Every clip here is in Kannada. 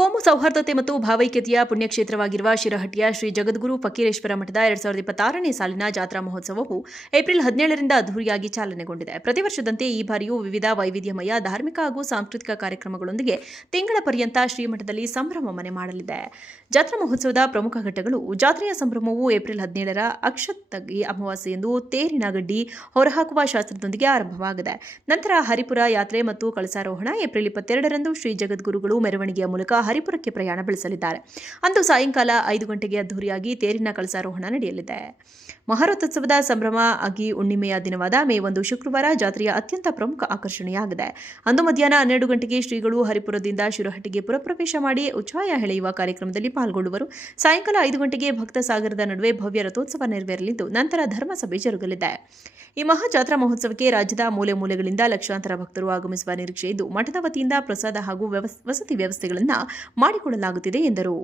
ಕೋಮು ಸೌಹಾರ್ದತೆ ಮತ್ತು ಭಾವೈಕ್ಯತೆಯ ಪುಣ್ಯಕ್ಷೇತ್ರವಾಗಿರುವ ಶಿರಹಟ್ಟಿಯ ಶ್ರೀ ಜಗದ್ಗುರು ಫಕೀರೇಶ್ವರ ಮಠದ 2026ನೇ ಸಾಲಿನ ಜಾತ್ರಾ ಮಹೋತ್ಸವವು ಏಪ್ರಿಲ್ 17ರಿಂದ ಅದ್ದೂರಿಯಾಗಿ ಚಾಲನೆಗೊಂಡಿದೆ. ಪ್ರತಿ ವರ್ಷದಂತೆ ಈ ಬಾರಿಯೂ ವಿವಿಧ ವೈವಿಧ್ಯಮಯ ಧಾರ್ಮಿಕ ಹಾಗೂ ಸಾಂಸ್ಕೃತಿಕ ಕಾರ್ಯಕ್ರಮಗಳೊಂದಿಗೆ ತಿಂಗಳ ಪರ್ಯಂತ ಶ್ರೀಮಠದಲ್ಲಿ ಸಂಭ್ರಮ ಮನೆ ಮಾಡಲಿದೆ. ಜಾತ್ರಾ ಮಹೋತ್ಸವದ ಪ್ರಮುಖ ಘಟ್ಟಗಳು: ಜಾತ್ರೆಯ ಸಂಭ್ರಮವು ಏಪ್ರಿಲ್ 17ರ ಅಕ್ಷತಗಿ ಅಮಾವಾಸ್ಯೆಯಂದು ತೇರಿನ ಗಡ್ಡಿ ಹೊರಹಾಕುವ ಶಾಸ್ತ್ರದೊಂದಿಗೆ ಆರಂಭವಾಗಿದೆ. ನಂತರ ಹರಿಪುರ ಯಾತ್ರೆ ಮತ್ತು ಕಳಸಾರೋಹಣ. ಏಪ್ರಿಲ್ 22ರಂದು ಶ್ರೀ ಜಗದ್ಗುರುಗಳು ಮೆರವಣಿಗೆಯ ಮೂಲಕ ಹರಿಪುರಕ್ಕೆ ಪ್ರಯಾಣ ಬೆಳೆಸಲಿದ್ದಾರೆ. ಅಂದು ಸಾಯಂಕಾಲ 5 ಗಂಟೆಗೆ ಅದ್ದೂರಿಯಾಗಿ ತೇರಿನ ಕಳಸಾರೋಹಣ ನಡೆಯಲಿದೆ. ಮಹಾರಥೋತ್ಸವದ ಸಂಭ್ರಮ ಅಗಿ ಹುಣ್ಣಿಮೆಯ ದಿನವಾದ ಮೇ 1 ಶುಕ್ರವಾರ ಜಾತ್ರೆಯ ಅತ್ಯಂತ ಪ್ರಮುಖ ಆಕರ್ಷಣೆಯಾಗಿದೆ. ಅಂದು ಮಧ್ಯಾಹ್ನ 12 ಗಂಟೆಗೆ ಶ್ರೀಗಳು ಹರಿಪುರದಿಂದ ಶಿರಹಟ್ಟಿಗೆ ಪುರಪ್ರವೇಶ ಮಾಡಿ ಉಚ್ಛ್ವಾಯ ಎಳೆಯುವ ಕಾರ್ಯಕ್ರಮದಲ್ಲಿ ಪಾಲ್ಗೊಳ್ಳುವರು. ಸಾಯಂಕಾಲ 5 ಗಂಟೆಗೆ ಭಕ್ತ ಸಾಗರದ ನಡುವೆ ಭವ್ಯ ರಥೋತ್ಸವ ನೆರವೇರಲಿದ್ದು ನಂತರ ಧರ್ಮಸಭೆ ಜರುಗಲಿದೆ. ಈ ಮಹಾ ಜಾತ್ರಾ ಮಹೋತ್ಸವಕ್ಕೆ ರಾಜ್ಯದ ಮೂಲೆ ಮೂಲೆಗಳಿಂದ ಲಕ್ಷಾಂತರ ಭಕ್ತರು ಆಗಮಿಸುವ ನಿರೀಕ್ಷೆ ಇದ್ದು, ಮಠದ ವತಿಯಿಂದ ಪ್ರಸಾದ ಹಾಗೂ ವಸತಿ ವ್ಯವಸ್ಥೆಗಳನ್ನು ಮಾಡಿಕೊಳ್ಳಲಾಗುತ್ತಿದೆ ಎಂದರು.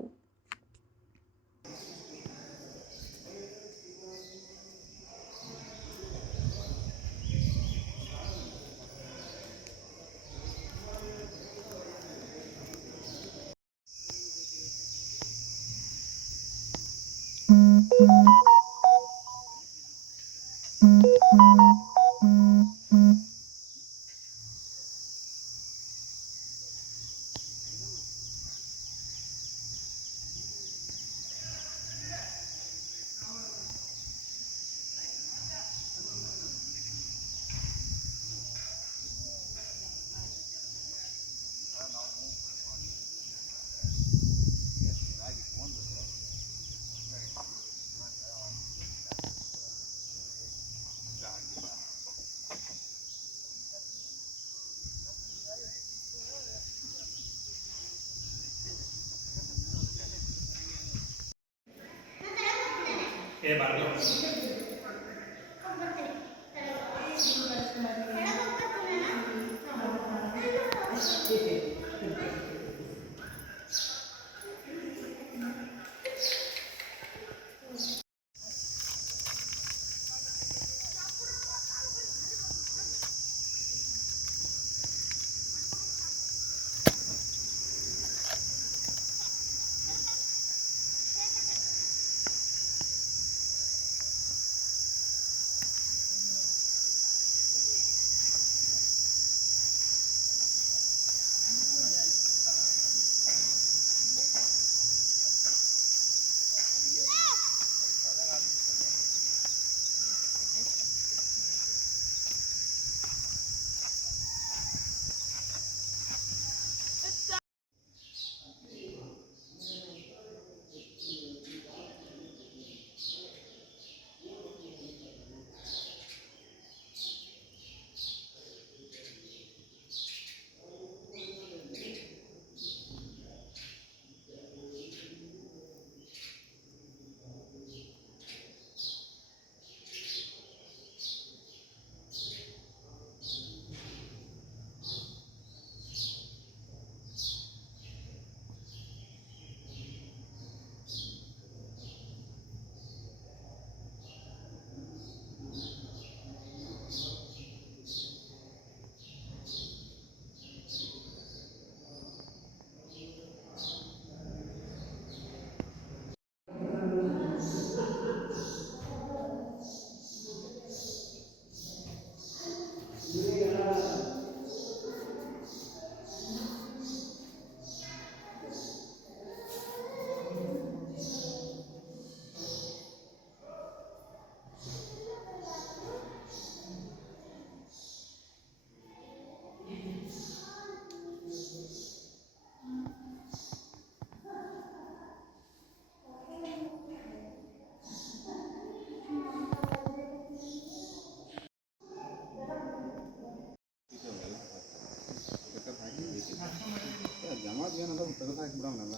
ಏನಂದ್ರೆ ತೆಗೆದು ಹಾಕಿಬಿಡೋಣಲ್ಲ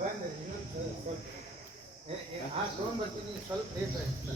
ಬಂದೆ ಸ್ವಲ್ಪ ತೊಗೊಂಡ್ಬರ್ತೀನಿ ಸ್ವಲ್ಪ ಲೇಟ್ ಆಯ್ತು.